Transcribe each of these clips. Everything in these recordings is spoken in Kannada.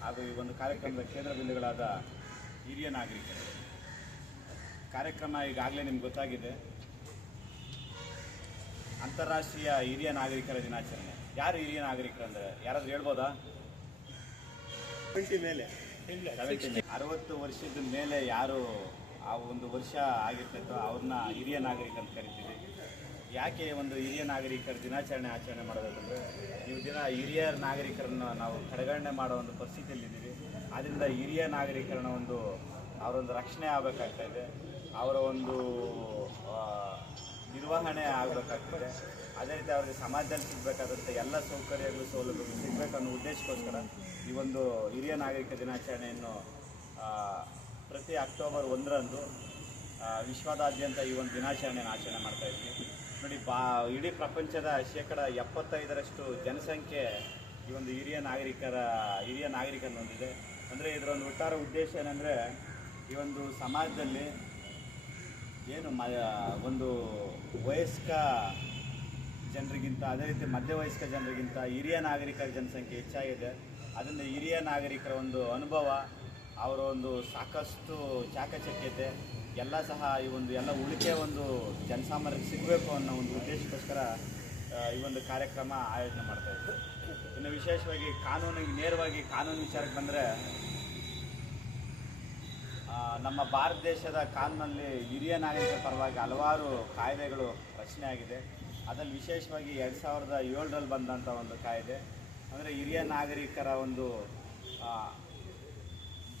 ಹಾಗೂ ಈ ಒಂದು ಕಾರ್ಯಕ್ರಮದ ಕೇಂದ್ರ ಬಿಂದುಗಳಾದ ಹಿರಿಯ ನಾಗರಿಕರು. ಕಾರ್ಯಕ್ರಮ ಈಗಾಗಲೇ ನಿಮ್ಗೆ ಗೊತ್ತಾಗಿದೆ. ಅಂತಾರಾಷ್ಟ್ರೀಯ ಹಿರಿಯ ನಾಗರಿಕರ ದಿನಾಚರಣೆ. ಯಾರು ಹಿರಿಯ ನಾಗರಿಕರು ಅಂದರೆ? ಯಾರಾದ್ರೂ ಹೇಳ್ಬೋದಾ? ಮೇಲೆ. ಅರವತ್ತು ವರ್ಷದ ಮೇಲೆ ಯಾರು ಆ ಒಂದು ವರ್ಷ ಆಗಿರ್ತೈತೋ ಅವ್ರನ್ನ ಹಿರಿಯ ನಾಗರಿಕ ಅಂತ ಕರಿತೀವಿ. ಯಾಕೆ ಒಂದು ಹಿರಿಯ ನಾಗರಿಕರ ದಿನಾಚರಣೆ ಆಚರಣೆ ಮಾಡೋದಂದ್ರೆ ನೀವು ದಿನ ಹಿರಿಯ ನಾಗರಿಕರನ್ನು ನಾವು ಕಡೆಗಣನೆ ಮಾಡೋ ಒಂದು ಪರಿಸ್ಥಿತಿಯಲ್ಲಿದ್ದೀವಿ ಆದ್ದರಿಂದ ಹಿರಿಯ ನಾಗರಿಕರನ್ನ ಒಂದು ಅವರೊಂದು ರಕ್ಷಣೆ ಆಗಬೇಕಾಗ್ತಾ ಇದೆ. ಅವರ ಒಂದು ನಿರ್ವಹಣೆ ಆಗಬೇಕಾಗ್ತದೆ ಅದೇ ರೀತಿ ಅವರಿಗೆ ಸಮಾಜದಲ್ಲಿ ಸಿಗಬೇಕಾದಂಥ ಎಲ್ಲ ಸೌಕರ್ಯಗಳು, ಸೌಲಭ್ಯಗಳು ಸಿಗಬೇಕನ್ನೋ ಉದ್ದೇಶಕ್ಕೋಸ್ಕರ ಈ ಒಂದು ಹಿರಿಯ ನಾಗರಿಕ ದಿನಾಚರಣೆಯನ್ನು ಪ್ರತಿ ಅಕ್ಟೋಬರ್ ಒಂದರಂದು ವಿಶ್ವದಾದ್ಯಂತ ಈ ಒಂದು ದಿನಾಚರಣೆಯನ್ನು ಆಚರಣೆ ಮಾಡ್ತಾ ಇದ್ವಿ. ನೋಡಿ, ಬಾ, ಇಡೀ ಪ್ರಪಂಚದ ಶೇಕಡ ಎಪ್ಪತ್ತೈದರಷ್ಟು ಜನಸಂಖ್ಯೆ ಈ ಒಂದು ಹಿರಿಯ ನಾಗರಿಕರ, ಹಿರಿಯ ನಾಗರಿಕನ ಹೊಂದಿದೆ. ಅಂದರೆ ಇದರ ಒಂದು ಒಟ್ಟಾರೆ ಉದ್ದೇಶ ಏನಂದರೆ, ಈ ಒಂದು ಸಮಾಜದಲ್ಲಿ ಏನು ಮ ಒಂದು ವಯಸ್ಕ ಜನರಿಗಿಂತ, ಅದೇ ರೀತಿ ಮಧ್ಯವಯಸ್ಕ ಜನರಿಗಿಂತ ಹಿರಿಯ ನಾಗರಿಕರ ಜನಸಂಖ್ಯೆ ಹೆಚ್ಚಾಗಿದೆ. ಅದರಿಂದ ಹಿರಿಯ ನಾಗರಿಕರ ಒಂದು ಅನುಭವ, ಅವರ ಒಂದು ಸಾಕಷ್ಟು ಚಾಕಚಕ್ಯತೆ, ಎಲ್ಲ ಸಹ ಈ ಒಂದು ಎಲ್ಲ ಉಳಿಕೆ ಒಂದು ಜನಸಾಮಾನ್ಯರಿಗೆ ಸಿಗಬೇಕು ಅನ್ನೋ ಒಂದು ಉದ್ದೇಶಕ್ಕೋಸ್ಕರ ಈ ಒಂದು ಕಾರ್ಯಕ್ರಮ ಆಯೋಜನೆ ಮಾಡ್ತಾ ಇದ್ದೀವಿ ಇನ್ನು ವಿಶೇಷವಾಗಿ ಕಾನೂನಿಗೆ, ನೇರವಾಗಿ ಕಾನೂನು ವಿಚಾರಕ್ಕೆ ಬಂದರೆ ನಮ್ಮ ಭಾರತ ದೇಶದ ಕಾನೂನಲ್ಲಿ ಹಿರಿಯ ನಾಗರಿಕರ ಪರವಾಗಿ ಹಲವಾರು ಕಾಯ್ದೆಗಳು ರಚನೆ ಆಗಿದೆ. ಅದರಲ್ಲಿ ವಿಶೇಷವಾಗಿ ಎರಡು ಸಾವಿರದ ಏಳರಲ್ಲಿ ಬಂದಂಥ ಒಂದು ಕಾಯ್ದೆ. ಅಂದರೆ ಹಿರಿಯ ನಾಗರಿಕರ ಒಂದು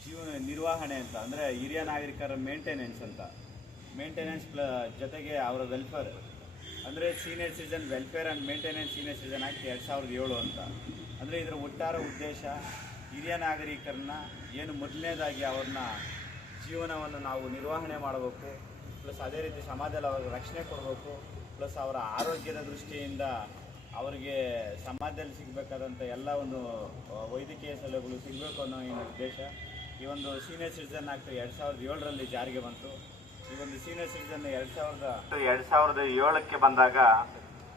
ಜೀವನ ನಿರ್ವಹಣೆ ಅಂತ. ಅಂದರೆ ಹಿರಿಯ ನಾಗರಿಕರ ಮೇಂಟೆನೆನ್ಸ್ ಅಂತ. ಮೇಂಟೆನೆನ್ಸ್ ಪ್ಲ, ಜೊತೆಗೆ ಅವರ ವೆಲ್ಫೇರ್ ಅಂದರೆ senior citizen welfare and maintenance senior citizen act ಎರಡು ಸಾವಿರದ ಏಳು ಅಂತ. ಅಂದರೆ ಇದರ ಒಟ್ಟಾರೆ ಉದ್ದೇಶ ಹಿರಿಯ ನಾಗರಿಕರನ್ನ ಏನು ಮೊದಲನೇದಾಗಿ ಅವ್ರನ್ನ ಜೀವನವನ್ನು ನಾವು ನಿರ್ವಹಣೆ ಮಾಡಬೇಕು. ಪ್ಲಸ್ ಅದೇ ರೀತಿ ಸಮಾಜದಲ್ಲಿ ಅವ್ರಿಗೆ ರಕ್ಷಣೆ ಕೊಡಬೇಕು. ಪ್ಲಸ್ ಅವರ ಆರೋಗ್ಯದ ದೃಷ್ಟಿಯಿಂದ ಅವರಿಗೆ ಸಮಾಜದಲ್ಲಿ ಸಿಗಬೇಕಾದಂಥ ಎಲ್ಲ ಒಂದು ವೈದ್ಯಕೀಯ ಸಲಹೆಗಳು ಸಿಗಬೇಕು ಅನ್ನೋ ಈ ಉದ್ದೇಶ. ಈ ಒಂದು ಸೀನಿಯರ್ ಸಿಟಿಸನ್ ಆಕ್ಟ್ ಎರಡು ಸಾವಿರದ ಏಳರಲ್ಲಿ ಜಾರಿಗೆ ಬಂತು. ಈ ಒಂದು ಸೀನಿಯರ್ ಸಿಟಿಸನ್ ಎರಡು ಸಾವಿರದ ಎರಡು ಸಾವಿರದ ಏಳಕ್ಕೆ ಬಂದಾಗ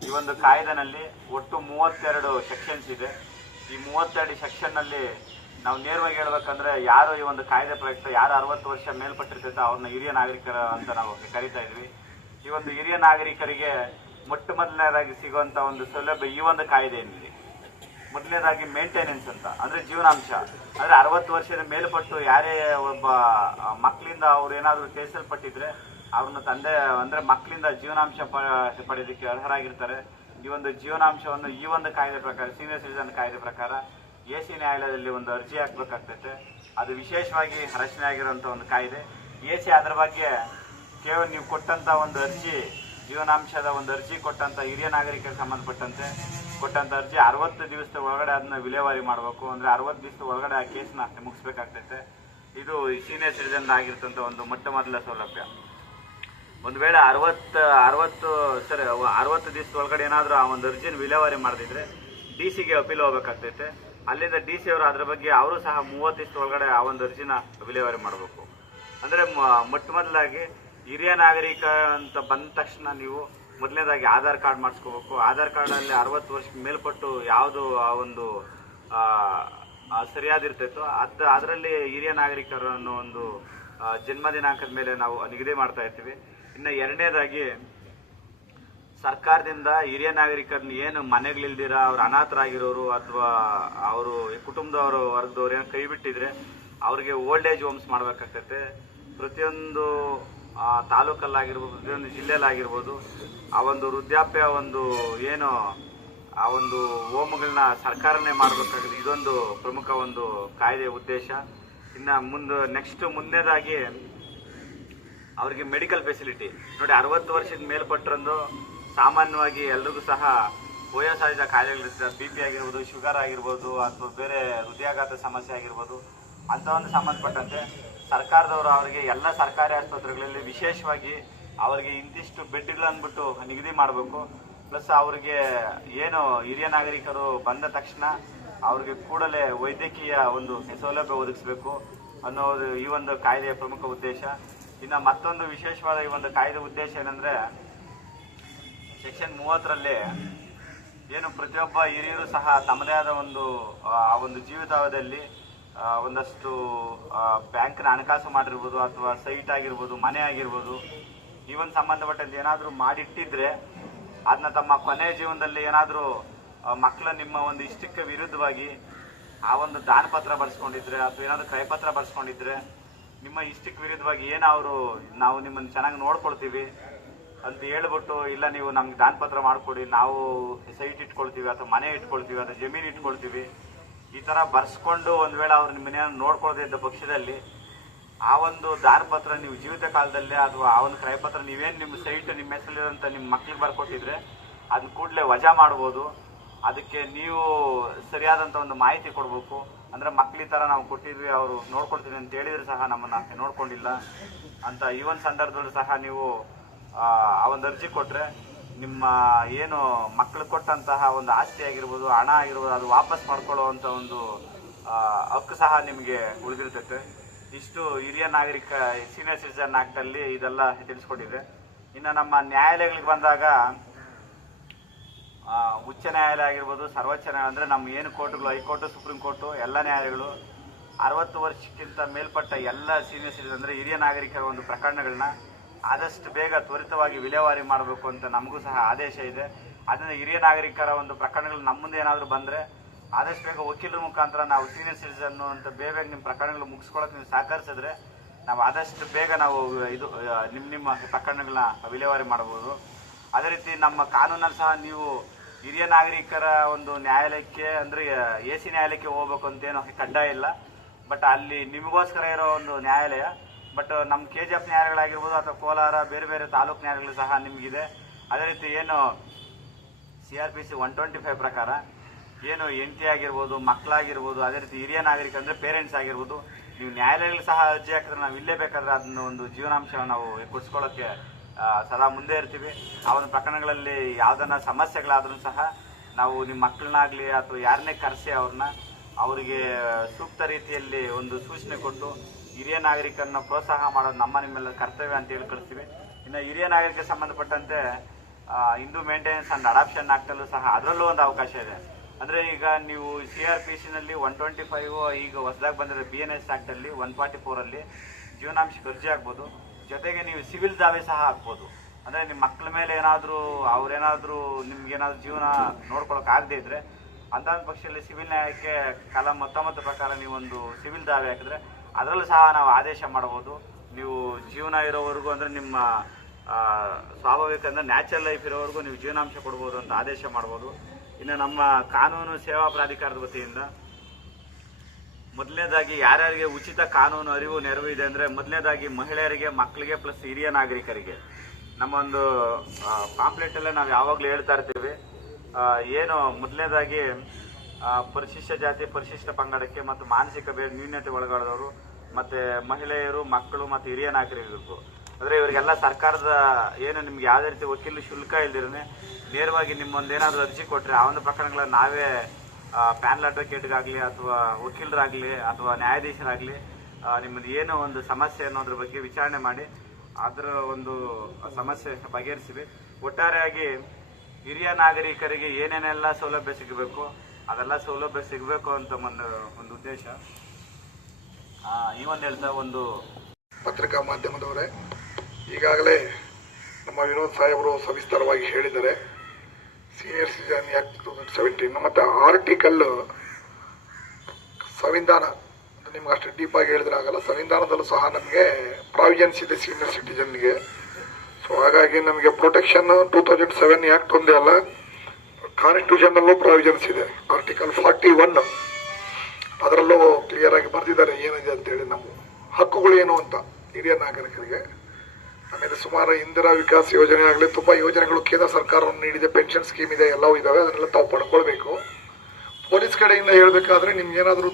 ಈ ಒಂದು ಕಾಯ್ದೆನಲ್ಲಿ ಒಟ್ಟು ಮೂವತ್ತೆರಡು ಸೆಕ್ಷನ್ಸ್ ಇದೆ. ಈ ಮೂವತ್ತೆರಡು ಸೆಕ್ಷನ್ನಲ್ಲಿ ನಾವು ನೇರವಾಗಿ ಹೇಳ್ಬೇಕಂದ್ರೆ ಯಾರು ಈ ಒಂದು ಕಾಯ್ದೆ ಪ್ರಯುಕ್ತ, ಯಾರು ಅರವತ್ತು ವರ್ಷ ಮೇಲ್ಪಟ್ಟಿರ್ತೈತೆ ಅವ್ರನ್ನ ಹಿರಿಯ ನಾಗರಿಕರ ಅಂತ ನಾವು ಕರಿತಾ ಇದ್ವಿ. ಈ ಒಂದು ಹಿರಿಯ ನಾಗರಿಕರಿಗೆ ಮೊಟ್ಟ ಮೊದಲನೇದಾಗಿ ಸಿಗುವಂತ ಒಂದು ಸೌಲಭ್ಯ ಈ ಒಂದು ಕಾಯ್ದೆಯಲ್ಲಿದೆ ಮೊದಲನೇದಾಗಿ ಮೇಂಟೆನೆನ್ಸ್ ಅಂತ, ಅಂದ್ರೆ ಜೀವನಾಂಶ. ಅಂದ್ರೆ ಅರವತ್ತು ವರ್ಷದ ಮೇಲ್ಪಟ್ಟು ಯಾರೇ ಒಬ್ಬ ಮಕ್ಕಳಿಂದ ಅವ್ರು ಏನಾದರೂ ತಿಳಿಸಲ್ಪಟ್ಟಿದ್ರೆ ಅವ್ರನ್ನ ತಂದೆ, ಅಂದ್ರೆ ಮಕ್ಕಳಿಂದ ಜೀವನಾಂಶ ಪಡೆಯೋದಕ್ಕೆ ಅರ್ಹರಾಗಿರ್ತಾರೆ. ಈ ಒಂದು ಜೀವನಾಂಶವನ್ನು ಈ ಒಂದು ಕಾಯ್ದೆ ಪ್ರಕಾರ ಸೀನಿಯರ್ ಸಿಟಿಸನ್ ಕಾಯ್ದೆ ಪ್ರಕಾರ ಎ ಸಿ ನ್ಯಾಯಾಲಯದಲ್ಲಿ ಒಂದು ಅರ್ಜಿ ಹಾಕ್ಬೇಕಾಗ್ತೈತೆ. ಅದು ವಿಶೇಷವಾಗಿ ರಚನೆ ಆಗಿರುವಂಥ ಒಂದು ಕಾಯ್ದೆ. ಎ ಸಿ ಅದರ ಬಗ್ಗೆ ಕೇವಲ ನೀವು ಕೊಟ್ಟಂತ ಒಂದು ಅರ್ಜಿ, ಜೀವನಾಂಶದ ಒಂದು ಅರ್ಜಿ ಕೊಟ್ಟಂತ ಹಿರಿಯ ನಾಗರಿಕರಿಗೆ ಸಂಬಂಧಪಟ್ಟಂತೆ ಕೊಟ್ಟಂತ ಅರ್ಜಿ ಅರವತ್ತು ದಿವಸದ ಒಳಗಡೆ ಅದನ್ನ ವಿಲೇವಾರಿ ಮಾಡಬೇಕು. ಅಂದ್ರೆ ಅರವತ್ತು ದಿವಸದ ಒಳಗಡೆ ಆ ಕೇಸ್ನ ಮುಗಿಸ್ಬೇಕಾಗ್ತೈತೆ. ಇದು ಸೀನಿಯರ್ ಸಿಟಿಸನ್ ಆಗಿರ್ತಂತ ಒಂದು ಮೊಟ್ಟ ಮೊದಲ ಸೌಲಭ್ಯ. ಒಂದು ವೇಳೆ ಅರವತ್ತು ಅರವತ್ತು ಸರಿ ಅರವತ್ತು ದಿವಸದ ಒಳಗಡೆ ಏನಾದರೂ ಆ ಒಂದು ಅರ್ಜಿನ ವಿಲೇವಾರಿ ಮಾಡದಿದ್ರೆ ಡಿ ಸಿಗೆ ಅಪೀಲ್ ಹೋಗ್ಬೇಕಾಗ್ತೈತೆ. ಅಲ್ಲಿಂದ ಡಿ ಸಿ ಅವರು ಅದ್ರ ಬಗ್ಗೆ ಅವರು ಸಹ ಮೂವತ್ತು ದಿವಸದ ಒಳಗಡೆ ಆ ಒಂದು ಅರ್ಜಿನ ವಿಲೇವಾರಿ ಮಾಡಬೇಕು. ಅಂದರೆ ಮೊಟ್ಟ ಮೊದಲಾಗಿ ಹಿರಿಯ ನಾಗರಿಕ ಅಂತ ಬಂದ ತಕ್ಷಣ ನೀವು ಮೊದಲನೇದಾಗಿ ಆಧಾರ್ ಕಾರ್ಡ್ ಮಾಡಿಸ್ಕೋಬೇಕು. ಆಧಾರ್ ಕಾರ್ಡಲ್ಲಿ ಅರವತ್ತು ವರ್ಷಕ್ಕೆ ಮೇಲ್ಪಟ್ಟು ಯಾವುದು ಆ ಒಂದು ಸರಿಯಾದ ಸರಿಯಾದಿರ್ತೈತೋ ಅದ್, ಅದರಲ್ಲಿ ಹಿರಿಯ ನಾಗರಿಕರು ಅನ್ನೋ ಒಂದು ಜನ್ಮ ದಿನಾಂಕದ ಮೇಲೆ ನಾವು ನಿಗದಿ ಮಾಡ್ತಾ ಇರ್ತೀವಿ. ಇನ್ನು ಎರಡನೇದಾಗಿ ಸರ್ಕಾರದಿಂದ ಹಿರಿಯ ನಾಗರಿಕರನ್ನ ಏನು ಮನೆಗಳಿಲ್ದಿರ, ಅವ್ರು ಅನಾಥರಾಗಿರೋರು ಅಥವಾ ಅವರು ಕುಟುಂಬದವರು ವರ್ಗದವ್ರು ಏನು ಕೈ ಬಿಟ್ಟಿದ್ರೆ ಅವ್ರಿಗೆ ಓಲ್ಡ್ ಏಜ್ ಹೋಮ್ಸ್ ಮಾಡ್ಬೇಕಾಗ್ತೈತೆ. ಪ್ರತಿಯೊಂದು ತಾಲೂಕಲ್ಲಾಗಿರ್ಬೋದು ಪ್ರತಿಯೊಂದು ಜಿಲ್ಲೆಯಲ್ಲಾಗಿರ್ಬೋದು, ಆ ಒಂದು ವೃದ್ಧಾಪ್ಯ ಒಂದು ಏನು, ಆ ಒಂದು ಹೋಮಗಳನ್ನ ಸರ್ಕಾರನೇ ಮಾಡಬೇಕಾಗಿದೆ. ಇದೊಂದು ಪ್ರಮುಖ ಒಂದು ಕಾಯ್ದೆ ಉದ್ದೇಶ. ಇನ್ನು ಮುಂದೆ ನೆಕ್ಸ್ಟ್ ಮುಂದೇದಾಗಿ ಅವರಿಗೆ ಮೆಡಿಕಲ್ ಫೆಸಿಲಿಟಿ ನೋಡಿ, ಅರವತ್ತು ವರ್ಷದ ಮೇಲ್ಪಟ್ಟರಂದು ಸಾಮಾನ್ಯವಾಗಿ ಎಲ್ರಿಗೂ ಸಹ ವಯೋಸಹಜ ಕಾಯಿಲೆಗಳಿರ್ತದೆ ಬಿ ಪಿ ಆಗಿರ್ಬೋದು, ಶುಗರ್ ಆಗಿರ್ಬೋದು, ಅಥವಾ ಬೇರೆ ಹೃದಯಾಘಾತ ಸಮಸ್ಯೆ ಆಗಿರ್ಬೋದು ಅಂಥ ಒಂದು ಸಂಬಂಧಪಟ್ಟಂತೆ ಸರ್ಕಾರದವರು ಅವರಿಗೆ ಎಲ್ಲ ಸರ್ಕಾರಿ ಆಸ್ಪತ್ರೆಗಳಲ್ಲಿ ವಿಶೇಷವಾಗಿ ಅವರಿಗೆ ಇಂತಿಷ್ಟು ಬೆಡ್ಗಳು ಅಂದ್ಬಿಟ್ಟು ನಿಗದಿ ಮಾಡಬೇಕು. ಪ್ಲಸ್ ಅವರಿಗೆ ಏನು ಹಿರಿಯ ನಾಗರಿಕರು ಬಂದ ತಕ್ಷಣ ಅವ್ರಿಗೆ ಕೂಡಲೇ ವೈದ್ಯಕೀಯ ಒಂದು ಸೌಲಭ್ಯ ಒದಗಿಸಬೇಕು ಅನ್ನೋದು ಈ ಒಂದು ಕಾಯ್ದೆಯ ಪ್ರಮುಖ ಉದ್ದೇಶ. ಇನ್ನು ಮತ್ತೊಂದು ವಿಶೇಷವಾದ ಈ ಒಂದು ಕಾಯ್ದೆ ಉದ್ದೇಶ ಏನಂದ್ರೆ, ಸೆಕ್ಷನ್ ಮೂವತ್ತರಲ್ಲಿ ಏನು ಪ್ರತಿಯೊಬ್ಬ ಹಿರಿಯರು ಸಹ ತಮ್ಮದೇ ಆದ ಒಂದು, ಆ ಒಂದು ಜೀವಿತಾವಧಿಯಲ್ಲಿ ಒಂದಷ್ಟು ಬ್ಯಾಂಕ್ನ ಹಣಕಾಸು ಮಾಡಿರ್ಬೋದು ಅಥವಾ ಸೈಟ್ ಆಗಿರ್ಬೋದು, ಮನೆ ಆಗಿರ್ಬೋದು ಇವನ್ ಸಂಬಂಧಪಟ್ಟಂತೆ ಏನಾದರೂ ಮಾಡಿಟ್ಟಿದ್ರೆ ಅದನ್ನ ತಮ್ಮ ಕೊನೆಯ ಜೀವನದಲ್ಲಿ ಏನಾದರೂ ಮಕ್ಕಳ ನಿಮ್ಮ ಒಂದು ಇಷ್ಟಕ್ಕೆ ವಿರುದ್ಧವಾಗಿ ಆ ಒಂದು ದಾನ ಪತ್ರ ಬರ್ಸ್ಕೊಂಡಿದ್ರೆ ಅಥವಾ ಏನಾದರೂ ಕೈಪತ್ರ ಬರ್ಸ್ಕೊಂಡಿದ್ರೆ ನಿಮ್ಮ ಇಷ್ಟಕ್ಕೆ ವಿರುದ್ಧವಾಗಿ ಏನು ಅವರು ನಾವು ನಿಮ್ಮನ್ನು ಚೆನ್ನಾಗಿ ನೋಡ್ಕೊಳ್ತೀವಿ ಅಂತ ಹೇಳ್ಬಿಟ್ಟು, ಇಲ್ಲ ನೀವು ನಮ್ಗೆ ದಾನ ಪತ್ರ ಮಾಡಿಕೊಡಿ, ನಾವು ಸೈಟ್ ಇಟ್ಕೊಳ್ತೀವಿ ಅಥವಾ ಮನೆ ಇಟ್ಕೊಳ್ತೀವಿ ಅಥವಾ ಜಮೀನು ಇಟ್ಕೊಳ್ತೀವಿ ಈ ಥರ ಬರ್ಸ್ಕೊಂಡು ಒಂದು ವೇಳೆ ಅವ್ರ ನಿಮ್ಮನ್ನ ನೋಡ್ಕೊಳ್ಳದೆ ಇದ್ದ ಪಕ್ಷದಲ್ಲಿ ಆ ಒಂದು ದಾನ ಪತ್ರ ನೀವು ಜೀವಿತ ಕಾಲದಲ್ಲೇ ಅಥವಾ ಆ ಒಂದು ಕ್ರಯಪತ್ರ ನೀವೇನು ನಿಮ್ಮ ಸೈಟ್ ನಿಮ್ಮ ಹೆಸರಲ್ಲಿರೋಂಥ ನಿಮ್ಮ ಮಕ್ಳಿಗೆ ಬರ್ಕೊಟ್ಟಿದ್ರೆ ಅದನ್ನ ಕೂಡಲೇ ವಜಾ ಮಾಡ್ಬೋದು. ಅದಕ್ಕೆ ನೀವು ಸರಿಯಾದಂಥ ಒಂದು ಮಾಹಿತಿ ಕೊಡಬೇಕು. ಅಂದರೆ ಮಕ್ಳಿಗೆ ತರ ನಾವು ಕೊಟ್ಟಿದ್ವಿ, ಅವರು ನೋಡ್ಕೊಳ್ತೀವಿ ಅಂತ ಹೇಳಿದ್ರೆ ಸಹ ನಮ್ಮನ್ನ ನೋಡ್ಕೊಂಡಿಲ್ಲ ಅಂತ ಈ ಒಂದು ಸಂದರ್ಭದಲ್ಲೂ ಸಹ ನೀವು, ಆ ಒಂದು ಅರ್ಜಿ ಕೊಟ್ಟರೆ ನಿಮ್ಮ ಏನು ಮಕ್ಕಳು ಕೊಟ್ಟಂತಹ ಒಂದು ಆಸ್ತಿ ಆಗಿರ್ಬೋದು, ಹಣ ಆಗಿರ್ಬೋದು, ಅದು ವಾಪಸ್ ಮಾಡ್ಕೊಳ್ಳುವಂಥ ಒಂದು ಹಕ್ಕು ಸಹ ನಿಮಗೆ ಉಳಿದಿರ್ತೈತೆ. ಇಷ್ಟು ಹಿರಿಯ ನಾಗರಿಕ ಸೀನಿಯರ್ ಸಿಟಿಸನ್ ಆಕ್ಟಲ್ಲಿ ಇದೆಲ್ಲ ತಿಳಿಸ್ಕೊಟ್ಟಿದೆ ಇನ್ನು ನಮ್ಮ ನ್ಯಾಯಾಲಯಗಳಿಗೆ ಬಂದಾಗ ಉಚ್ಚ ನ್ಯಾಯಾಲಯ ಆಗಿರ್ಬೋದು, ಸರ್ವೋಚ್ಚ ನ್ಯಾಯಾಲಯ ಅಂದರೆ ನಮ್ಮ ಏನು ಕೋರ್ಟ್ಗಳು, ಹೈಕೋರ್ಟು, ಸುಪ್ರೀಂ ಕೋರ್ಟು, ಎಲ್ಲ ನ್ಯಾಯಾಲಯಗಳು, ಅರವತ್ತು ವರ್ಷಕ್ಕಿಂತ ಮೇಲ್ಪಟ್ಟ ಎಲ್ಲ ಸೀನಿಯರ್ ಸಿಟಿಸನ್ ಅಂದರೆ ಹಿರಿಯ ನಾಗರಿಕರ ಒಂದು ಪ್ರಕರಣಗಳನ್ನ ಆದಷ್ಟು ಬೇಗ ತ್ವರಿತವಾಗಿ ವಿಲೇವಾರಿ ಮಾಡಬೇಕು ಅಂತ ನಮಗೂ ಸಹ ಆದೇಶ ಇದೆ. ಅದರಿಂದ ಹಿರಿಯ ನಾಗರಿಕರ ಒಂದು ಪ್ರಕರಣಗಳು ನಮ್ಮ ಮುಂದೆ ಏನಾದರೂ ಬಂದರೆ ಆದಷ್ಟು ಬೇಗ ವಕೀಲರ ಮುಖಾಂತರ ನಾವು ಸೀನಿಯರ್ ಸಿಟಿಸನ್ ಅಂತ ಬೇಗ ಬೇಗ ನಿಮ್ಮ ಪ್ರಕರಣಗಳು ಮುಗಿಸ್ಕೊಳ್ಳೋಕೆ ನೀವು ಸಹಕರಿಸಿದ್ರೆ ನಾವು ಆದಷ್ಟು ಬೇಗ ನಾವು ಇದು ನಿಮ್ಮ ನಿಮ್ಮ ಪ್ರಕರಣಗಳನ್ನ ವಿಲೇವಾರಿ ಮಾಡ್ಬೋದು ಅದೇ ರೀತಿ ನಮ್ಮ ಕಾನೂನಲ್ಲಿ ಸಹ ನೀವು ಹಿರಿಯ ನಾಗರಿಕರ ಒಂದು ನ್ಯಾಯಾಲಯಕ್ಕೆ ಅಂದರೆ ಎ ಸಿ ನ್ಯಾಯಾಲಯಕ್ಕೆ ಹೋಗ್ಬೇಕು ಅಂತೇನು ಕಡ್ಡಾಯ ಇಲ್ಲ. ಬಟ್ ಅಲ್ಲಿ ನಿಮಗೋಸ್ಕರ ಇರೋ ಒಂದು ನ್ಯಾಯಾಲಯ ಬಟ್ ನಮ್ಮ ಕೆ ಜಿ ಎಫ್ ನ್ಯಾಯಾಲಯಗಳಾಗಿರ್ಬೋದು ಅಥವಾ ಕೋಲಾರ, ಬೇರೆ ಬೇರೆ ತಾಲೂಕು ನ್ಯಾಯಾಲಯಗಳು ಸಹ ನಿಮಗಿದೆ. ಅದೇ ರೀತಿ ಏನು C R P C one twenty five ಪ್ರಕಾರ ಏನು ಹೆಂಡತಿ ಆಗಿರ್ಬೋದು, ಮಕ್ಕಳಾಗಿರ್ಬೋದು, ಅದೇ ರೀತಿ ಹಿರಿಯ ನಾಗರಿಕ ಅಂದರೆ ಪೇರೆಂಟ್ಸ್ ಆಗಿರ್ಬೋದು, ನೀವು ನ್ಯಾಯಾಲಯಗಳು ಸಹ ಅರ್ಜಿ ಹಾಕಿದ್ರೆ ನಾವು ಇಲ್ಲೇ ಬೇಕಾದ್ರೆ ಅದನ್ನ ಒಂದು ಜೀವನಾಂಶವನ್ನು ನಾವು ಕೊಡಿಸ್ಕೊಳ್ಳೋಕ್ಕೆ ಸದಾ ಮುಂದೆ ಇರ್ತೀವಿ. ಆ ಒಂದು ಪ್ರಕರಣಗಳಲ್ಲಿ ಯಾವುದನ್ನ ಸಮಸ್ಯೆಗಳಾದ್ರೂ ಸಹ ನಾವು ನಿಮ್ಮ ಮಕ್ಕಳನ್ನಾಗಲಿ ಅಥವಾ ಯಾರನ್ನೇ ಕರೆಸಿ ಅವ್ರನ್ನ, ಅವರಿಗೆ ಸೂಕ್ತ ರೀತಿಯಲ್ಲಿ ಒಂದು ಸೂಚನೆ ಕೊಟ್ಟು ಹಿರಿಯ ನಾಗರಿಕರನ್ನ ಪ್ರೋತ್ಸಾಹ ಮಾಡೋದು ನಮ್ಮ ನಿಮ್ಮೆಲ್ಲ ಕರ್ತವ್ಯ ಅಂತ ಹೇಳಿ ಕಳಿಸ್ತೀವಿ. ಇನ್ನು ಹಿರಿಯ ನಾಗರಿಕ ಸಂಬಂಧಪಟ್ಟಂತೆ ಹಿಂದೂ ಮೇಂಟೆನೆನ್ಸ್ ಅಂಡ್ ಅಡಾಪ್ಷನ್ ಆಕ್ಟಲ್ಲೂ ಸಹ ಅದರಲ್ಲೂ ಒಂದು ಅವಕಾಶ ಇದೆ. ಅಂದರೆ ಈಗ ನೀವು ಸಿ ಆರ್ ಪಿ ಸಿನಲ್ಲಿ ಒನ್ ಟ್ವೆಂಟಿ ಫೈವ್ ಈಗ ಹೊಸದಾಗಿ ಬಂದಿರೋ ಬಿ ಎನ್ ಎಸ್ ಆ್ಯಕ್ಟಲ್ಲಿ ಒನ್ ಫಾರ್ಟಿ ಫೋರಲ್ಲಿ ಜೀವನಾಂಶಕ್ಕೆ ಅರ್ಜಿ ಆಗ್ಬೋದು ಜೊತೆಗೆ ನೀವು ಸಿವಿಲ್ ದಾವೆ ಸಹ ಹಾಕ್ಬೋದು. ಅಂದರೆ ನಿಮ್ಮ ಮಕ್ಕಳ ಮೇಲೆ ಏನಾದರೂ, ಅವ್ರೇನಾದರೂ ನಿಮ್ಗೇನಾದರೂ ಜೀವನ ನೋಡ್ಕೊಳಕ್ಕೆ ಆಗದೇ ಇದ್ದರೆ ಅಂಥ ಪಕ್ಷದಲ್ಲಿ ಸಿವಿಲ್ ನ್ಯಾಯಕ್ಕೆ ಕಲಂ ಹತ್ತೊಂಬತ್ತು ಪ್ರಕಾರ ನೀವೊಂದು ಸಿವಿಲ್ ದಾವೆ ಹಾಕಿದ್ರೆ ಅದರಲ್ಲೂ ಸಹ ನಾವು ಆದೇಶ ಮಾಡ್ಬೋದು ನೀವು ಜೀವನ ಇರೋವರೆಗೂ ಅಂದರೆ ನಿಮ್ಮ ಸ್ವಾಭಾವಿಕ ಅಂದರೆ ನ್ಯಾಚುರಲ್ ಲೈಫ್ ಇರೋವರೆಗೂ ನೀವು ಜೀವನಾಂಶ ಕೊಡ್ಬೋದು ಅಂತ ಆದೇಶ ಮಾಡ್ಬೋದು ಇನ್ನು ನಮ್ಮ ಕಾನೂನು ಸೇವಾ ಪ್ರಾಧಿಕಾರದ ವತಿಯಿಂದ ಮೊದಲನೇದಾಗಿ ಯಾರ್ಯಾರಿಗೆ ಉಚಿತ ಕಾನೂನು ಅರಿವು, ನೆರವು ಇದೆ ಅಂದರೆ ಮೊದಲನೇದಾಗಿ ಮಹಿಳೆಯರಿಗೆ, ಮಕ್ಕಳಿಗೆ ಪ್ಲಸ್ ಹಿರಿಯ ನಾಗರಿಕರಿಗೆ. ನಮ್ಮ ಒಂದು ಪಾಂಪ್ಲೆಟಲ್ಲೇ ನಾವು ಯಾವಾಗಲೂ ಹೇಳ್ತಾ ಇರ್ತೀವಿ. ಏನು ಮೊದಲನೇದಾಗಿ ಪರಿಶಿಷ್ಟ ಜಾತಿ, ಪರಿಶಿಷ್ಟ ಪಂಗಡಕ್ಕೆ ಮತ್ತು ಮಾನಸಿಕ ನ್ಯೂನ್ಯತೆ ಒಳಗಾದವರು ಮತ್ತು ಮಹಿಳೆಯರು, ಮಕ್ಕಳು ಮತ್ತು ಹಿರಿಯ ನಾಗರಿಕರಿಗೂ ಅಂದ್ರೆ ಇವರಿಗೆಲ್ಲ ಸರ್ಕಾರದ ಏನು ನಿಮ್ಗೆ ಯಾವುದೇ ರೀತಿ ವಕೀಲ ಶುಲ್ಕ ಇಲ್ದಿರನೆ ನೇರವಾಗಿ ನಿಮ್ಮೊಂದು ಏನಾದರೂ ಅರ್ಜಿ ಕೊಟ್ರೆ ಆ ಒಂದು ಪ್ರಕರಣಗಳನ್ನ ನಾವೇ ಪ್ಯಾನಲ್ ಅಡ್ವೊಕೇಟ್ಗಾಗಲಿ ಅಥವಾ ವಕೀಲರಾಗಲಿ ಅಥವಾ ನ್ಯಾಯಾಧೀಶರಾಗಲಿ ನಿಮ್ಮದು ಏನೋ ಒಂದು ಸಮಸ್ಯೆ ಅನ್ನೋದ್ರ ಬಗ್ಗೆ ವಿಚಾರಣೆ ಮಾಡಿ ಅದರ ಒಂದು ಸಮಸ್ಯೆ ಬಗೆಹರಿಸಿವಿ ಒಟ್ಟಾರೆಯಾಗಿ ಹಿರಿಯ ನಾಗರಿಕರಿಗೆ ಏನೇನೆಲ್ಲ ಸೌಲಭ್ಯ ಸಿಗಬೇಕು, ಅದೆಲ್ಲ ಸೌಲಭ್ಯ ಸಿಗಬೇಕು ಅಂತ ಒಂದು ಒಂದು ಉದ್ದೇಶ. ಒಂದು ಒಂದು ಪತ್ರಿಕಾ ಮಾಧ್ಯಮದವರೇ, ಈಗಾಗಲೇ ನಮ್ಮ ವಿನೋದ್ ಸಾಹೇಬರು ಸವಿಸ್ತಾರವಾಗಿ ಹೇಳಿದ್ದಾರೆ. Senior citizen act two thousand seventeen ಮತ್ತು ಆರ್ಟಿಕಲ್ ಸಂವಿಧಾನ ನಿಮ್ಗೆ ಅಷ್ಟು ಡೀಪಾಗಿ ಹೇಳಿದ್ರೆ ಆಗಲ್ಲ. ಸಂವಿಧಾನದಲ್ಲೂ ಸಹ ನಮಗೆ ಪ್ರಾವಿಜನ್ಸ್ ಇದೆ ಸೀನಿಯರ್ ಸಿಟಿಜನ್ಗೆ ಸೊ ಹಾಗಾಗಿ ನಮಗೆ protection two thousand seven act ಒಂದೇ ಅಲ್ಲ ಕಾನ್ಸ್ಟಿಟ್ಯೂಷನ್ನಲ್ಲೂ ಪ್ರಾವಿಜನ್ಸ್ ಇದೆ ಆರ್ಟಿಕಲ್ ಫಾರ್ಟಿ ಒನ್ ಅದರಲ್ಲೂ ಕ್ಲಿಯರ್ ಆಗಿ ಬರೆದಿದ್ದಾರೆ, ಏನಿದೆ ಅಂತೇಳಿ ನಮ್ಮ ಹಕ್ಕುಗಳು ಏನು ಅಂತ ಹಿರಿಯ ನಾಗರಿಕರಿಗೆ. ಆಮೇಲೆ ಸುಮಾರು ಇಂದಿರಾ ವಿಕಾಸ್ ಯೋಜನೆ ಆಗಲಿ, ತುಂಬ ಯೋಜನೆಗಳು ಕೇಂದ್ರ ಸರ್ಕಾರವನ್ನು ನೀಡಿದೆ ಪೆನ್ಷನ್ ಸ್ಕೀಮ್ ಇದೆ, ಎಲ್ಲವೂ ಇದಾವೆ, ಅದನ್ನೆಲ್ಲ ತಾವು ಪಡ್ಕೊಳ್ಬೇಕು. ಪೊಲೀಸ್ ಕಡೆಯಿಂದ ಹೇಳಬೇಕಾದ್ರೆ ನಿಮ್ಗೆ ಏನಾದರೂ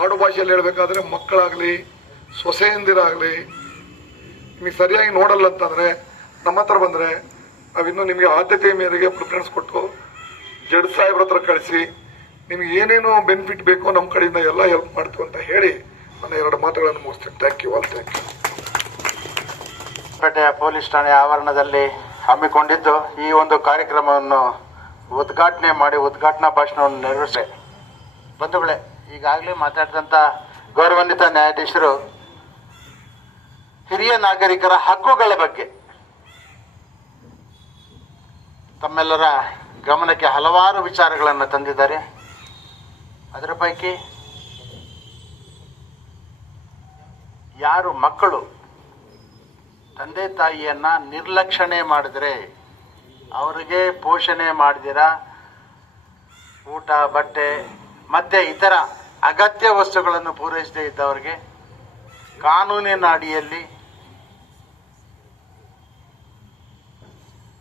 ಆಡು ಭಾಷೆಯಲ್ಲಿ ಹೇಳಬೇಕಾದ್ರೆ ಮಕ್ಕಳಾಗಲಿ ಸೊಸೆಯಂದಿರಾಗಲಿ ನಿಮಗೆ ಸರಿಯಾಗಿ ನೋಡಲ್ಲ ಅಂತಂದರೆ ನಮ್ಮ ಹತ್ರ ಬಂದರೆ ನಾವಿನ್ನೂ ನಿಮಗೆ ಆದ್ಯತೆಯ ಮೇರೆಗೆ ಪ್ರಿಫರೆನ್ಸ್ ಕೊಟ್ಟು ಜಡ್ ಸಾಹೇಬ್ರ ಹತ್ರ ಕಳಿಸಿ ನಿಮ್ಗೆ ಏನೇನು ಬೆನಿಫಿಟ್ ಬೇಕೋ ನಮ್ಮ ಕಡೆಯಿಂದ ಎಲ್ಲ ಹೆಲ್ಪ್ ಮಾಡ್ತೀವಿ ಅಂತ ಹೇಳಿ ನನ್ನ ಎರಡು ಮಾತುಗಳನ್ನು ಮುಗಿಸ್ತೇನೆ. Thank you all thank you ಪೇಟೆಯ ಪೊಲೀಸ್ ಠಾಣೆ ಆವರಣದಲ್ಲಿ ಹಮ್ಮಿಕೊಂಡಿದ್ದು ಈ ಒಂದು ಕಾರ್ಯಕ್ರಮವನ್ನು ಉದ್ಘಾಟನೆ ಮಾಡಿ ಉದ್ಘಾಟನಾ ಭಾಷಣವನ್ನು ನೆರವೇರಿಸಿ. ಬಂಧುಗಳೇ, ಈಗಾಗಲೇ ಮಾತಾಡಿದಂಥ ಗೌರವಾನ್ವಿತ ನ್ಯಾಯಾಧೀಶರು, ಹಿರಿಯ ನಾಗರಿಕರ ಹಕ್ಕುಗಳ ಬಗ್ಗೆ ತಮ್ಮೆಲ್ಲರ ಗಮನಕ್ಕೆ ಹಲವಾರು ವಿಚಾರಗಳನ್ನು ತಂದಿದ್ದಾರೆ. ಅದರ ಪೈಕಿ ಯಾರು ಮಕ್ಕಳು ತಂದೆ ತಾಯಿಯನ್ನ ನಿರ್ಲಕ್ಷಣೆ ಮಾಡಿದ್ರೆ ಅವರಿಗೆ ಪೋಷಣೆ ಮಾಡಿದಿರ? ಊಟ, ಬಟ್ಟೆ ಮತ್ತೆ ಇತರ ಅಗತ್ಯ ವಸ್ತುಗಳನ್ನು ಪೂರೈಸದೇ ಇದ್ದವರಿಗೆ ಕಾನೂನಿನ ಅಡಿಯಲ್ಲಿ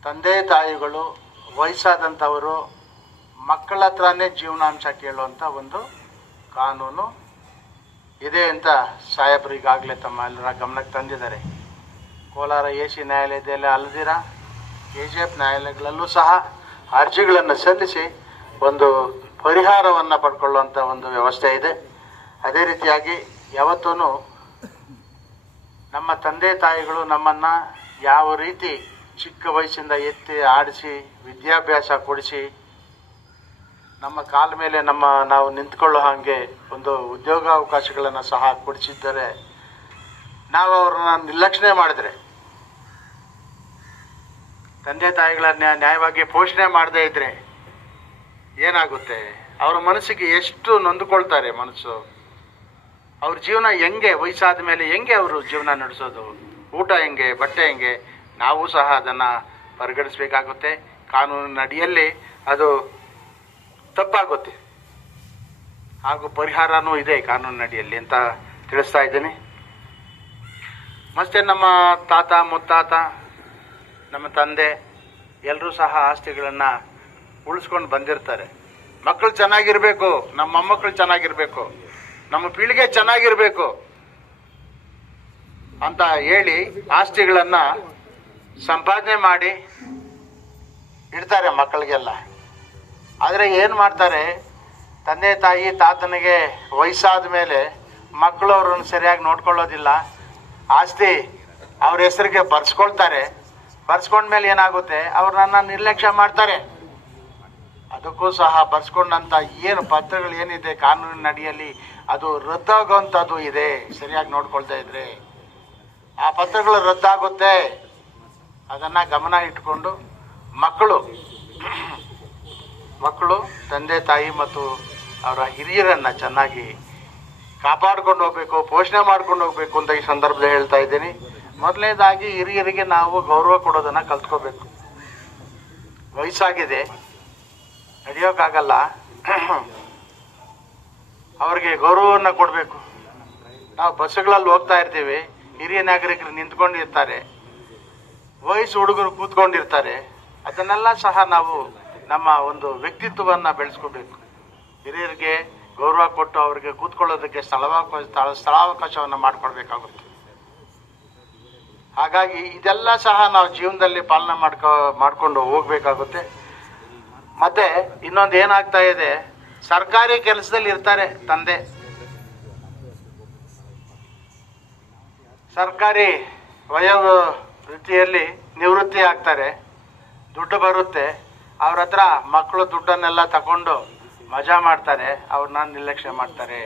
ತಂದೆ ತಾಯಿಗಳು ವಯಸ್ಸಾದಂಥವರು ಮಕ್ಕಳ ಹತ್ರನೇ ಜೀವನಾಂಶ ಕೇಳುವಂಥ ಒಂದು ಕಾನೂನು ಇದೆ ಅಂತ ಸಾಹೇಬರು ಈಗಾಗಲೇ ತಮ್ಮ ಎಲ್ಲರ ಗಮನಕ್ಕೆ ತಂದಿದ್ದಾರೆ. ಕೋಲಾರ ಎ ಸಿ ನ್ಯಾಯಾಲಯದಲ್ಲಿ ಅಲ್ಲದಿರ ಕೆ ಜಿ ಎಫ್ ನ್ಯಾಯಾಲಯಗಳಲ್ಲೂ ಸಹ ಅರ್ಜಿಗಳನ್ನು ಸಲ್ಲಿಸಿ ಒಂದು ಪರಿಹಾರವನ್ನು ಪಡ್ಕೊಳ್ಳುವಂಥ ಒಂದು ವ್ಯವಸ್ಥೆ ಇದೆ. ಅದೇ ರೀತಿಯಾಗಿ ಯಾವತ್ತೂ ನಮ್ಮ ತಂದೆ ತಾಯಿಗಳು ನಮ್ಮನ್ನು ಯಾವ ರೀತಿ ಚಿಕ್ಕ ವಯಸ್ಸಿಂದ ಎತ್ತಿ ಆಡಿಸಿ, ವಿದ್ಯಾಭ್ಯಾಸ ಕೊಡಿಸಿ ನಮ್ಮ ಕಾಲ ಮೇಲೆ ನಮ್ಮ ನಾವು ನಿಂತ್ಕೊಳ್ಳೋ ಹಾಗೆ ಒಂದು ಉದ್ಯೋಗಾವಕಾಶಗಳನ್ನು ಸಹ ಕೊಡಿಸಿದ್ದರೆ ನಾವು ಅವ್ರನ್ನ ನಿರ್ಲಕ್ಷಣೆ ಮಾಡಿದ್ರೆ, ತಂದೆ ತಾಯಿಗಳ ನ್ಯಾ- ನ್ಯಾಯವಾಗಿ ಪೋಷಣೆ ಮಾಡದೇ ಇದ್ರೆ ಏನಾಗುತ್ತೆ? ಅವರ ಮನಸ್ಸಿಗೆ ಎಷ್ಟು ನೊಂದುಕೊಳ್ತಾರೆ ಮನಸ್ಸು? ಅವ್ರ ಜೀವನ ಹೆಂಗೆ? ವಯಸ್ಸಾದ ಮೇಲೆ ಹೆಂಗೆ ಅವರು ಜೀವನ ನಡೆಸೋದು? ಊಟ ಹೆಂಗೆ? ಬಟ್ಟೆ ಹೆಂಗೆ? ನಾವು ಸಹ ಅದನ್ನು ಪರಿಗಣಿಸಬೇಕಾಗುತ್ತೆ. ಕಾನೂನಿನ ಅಡಿಯಲ್ಲಿ ಅದು ತಪ್ಪಾಗುತ್ತೆ. ಹಾಗೂ ಪರಿಹಾರನೂ ಇದೆ ಕಾನೂನಿನ ಅಡಿಯಲ್ಲಿ ಅಂತ ತಿಳಿಸ್ತಾ ಇದ್ದೀನಿ. ಮತ್ತೆ ನಮ್ಮ ತಾತ, ಮುತ್ತಾತ, ನಮ್ಮ ತಂದೆ ಎಲ್ಲರೂ ಸಹ ಆಸ್ತಿಗಳನ್ನು ಉಳಿಸ್ಕೊಂಡು ಬಂದಿರ್ತಾರೆ. ಮಕ್ಕಳು ಚೆನ್ನಾಗಿರಬೇಕು, ನಮ್ಮ ಮೊಮ್ಮಕ್ಕಳು ಚೆನ್ನಾಗಿರಬೇಕು, ನಮ್ಮ ಪೀಳಿಗೆ ಚೆನ್ನಾಗಿರಬೇಕು ಅಂತ ಹೇಳಿ ಆಸ್ತಿಗಳನ್ನು ಸಂಪಾದನೆ ಮಾಡಿ ಇಡ್ತಾರೆ ಮಕ್ಕಳಿಗೆಲ್ಲ. ಆದರೆ ಏನು ಮಾಡ್ತಾರೆ? ತಂದೆ, ತಾಯಿ, ತಾತನಿಗೆ ವಯಸ್ಸಾದ ಮೇಲೆ ಮಕ್ಕಳು ಅವ್ರನ್ನ ಸರಿಯಾಗಿ ನೋಡ್ಕೊಳ್ಳೋದಿಲ್ಲ. ಆಸ್ತಿ ಅವ್ರ ಹೆಸರಿಗೆ ಬರ್ಸ್ಕೊಳ್ತಾರೆ. ಬರ್ಸ್ಕೊಂಡ್ಮೇಲೆ ಏನಾಗುತ್ತೆ? ಅವ್ರನ್ನ ನಿರ್ಲಕ್ಷ್ಯ ಮಾಡ್ತಾರೆ. ಅದಕ್ಕೂ ಸಹ ಬರ್ಸ್ಕೊಂಡಂಥ ಏನು ಪತ್ರಗಳು ಏನಿದೆ? ಕಾನೂನಿನ ಅಡಿಯಲ್ಲಿ ಅದು ರದ್ದಾಗುವಂಥದ್ದು ಇದೆ. ಸರಿಯಾಗಿ ನೋಡ್ಕೊಳ್ತಾ ಇದ್ರೆ ಆ ಪತ್ರಗಳು ರದ್ದಾಗುತ್ತೆ. ಅದನ್ನು ಗಮನ ಇಟ್ಕೊಂಡು ಮಕ್ಕಳು ಮಕ್ಕಳು, ತಂದೆ, ತಾಯಿ ಮತ್ತು ಅವರ ಹಿರಿಯರನ್ನು ಚೆನ್ನಾಗಿ ಕಾಪಾಡ್ಕೊಂಡು ಹೋಗ್ಬೇಕು, ಪೋಷಣೆ ಮಾಡ್ಕೊಂಡು ಹೋಗ್ಬೇಕು ಅಂತ ಈ ಸಂದರ್ಭದಲ್ಲಿ ಹೇಳ್ತಾ ಇದ್ದೀನಿ. ಮೊದಲನೇದಾಗಿ ಹಿರಿಯರಿಗೆ ನಾವು ಗೌರವ ಕೊಡೋದನ್ನು ಕಲ್ತ್ಕೋಬೇಕು. ವಯಸ್ಸಾಗಿದೆ. ನಡೆಯೋಕ್ಕಾಗಲ್ಲ ಅವ್ರಿಗೆ ಗೌರವವನ್ನು ಕೊಡಬೇಕು. ನಾವು ಬಸ್ಸುಗಳಲ್ಲಿ ಹೋಗ್ತಾ ಇರ್ತೀವಿ. ಹಿರಿಯ ನಾಗರಿಕರು ನಿಂತ್ಕೊಂಡಿರ್ತಾರೆ. ವಯಸ್ಸು ಹುಡುಗರು ಕೂತ್ಕೊಂಡಿರ್ತಾರೆ. ಅದನ್ನೆಲ್ಲ ಸಹ ನಾವು ನಮ್ಮ ಒಂದು ವ್ಯಕ್ತಿತ್ವವನ್ನು ಬೆಳೆಸ್ಕೋಬೇಕು. ಹಿರಿಯರಿಗೆ ಗೌರವ ಕೊಟ್ಟು ಅವರಿಗೆ ಕೂತ್ಕೊಳ್ಳೋದಕ್ಕೆ ಸ್ಥಳಾವಕಾಶ ಸ್ಥಳ- ಸ್ಥಳಾವಕಾಶವನ್ನು ಮಾಡಿಕೊಡ್ಬೇಕಾಗುತ್ತೆ. ಹಾಗಾಗಿ ಇದೆಲ್ಲ ಸಹ ನಾವು ಜೀವನದಲ್ಲಿ ಪಾಲನೆ ಮಾಡ್ಕೊ, ಮಾಡ್ಕೊಂಡು ಹೋಗ್ಬೇಕಾಗುತ್ತೆ. ಮತ್ತೆ ಇನ್ನೊಂದು ಏನಾಗ್ತಾ ಇದೆ, ಸರ್ಕಾರಿ ಕೆಲಸದಲ್ಲಿ ಇರ್ತಾರೆ ತಂದೆ. ಸರ್ಕಾರಿ ವಯೋ ವೃತ್ತಿಯಲ್ಲಿ ನಿವೃತ್ತಿ ಆಗ್ತಾರೆ, ದುಡ್ಡು ಬರುತ್ತೆ. ಅವ್ರ ಹತ್ರ ಮಕ್ಕಳು ದುಡ್ಡನ್ನೆಲ್ಲ ತಗೊಂಡು ಮಜಾ ಮಾಡ್ತಾರೆ ಅವ್ರನ್ನ ನಿರ್ಲಕ್ಷ್ಯ ಮಾಡ್ತಾರೆ.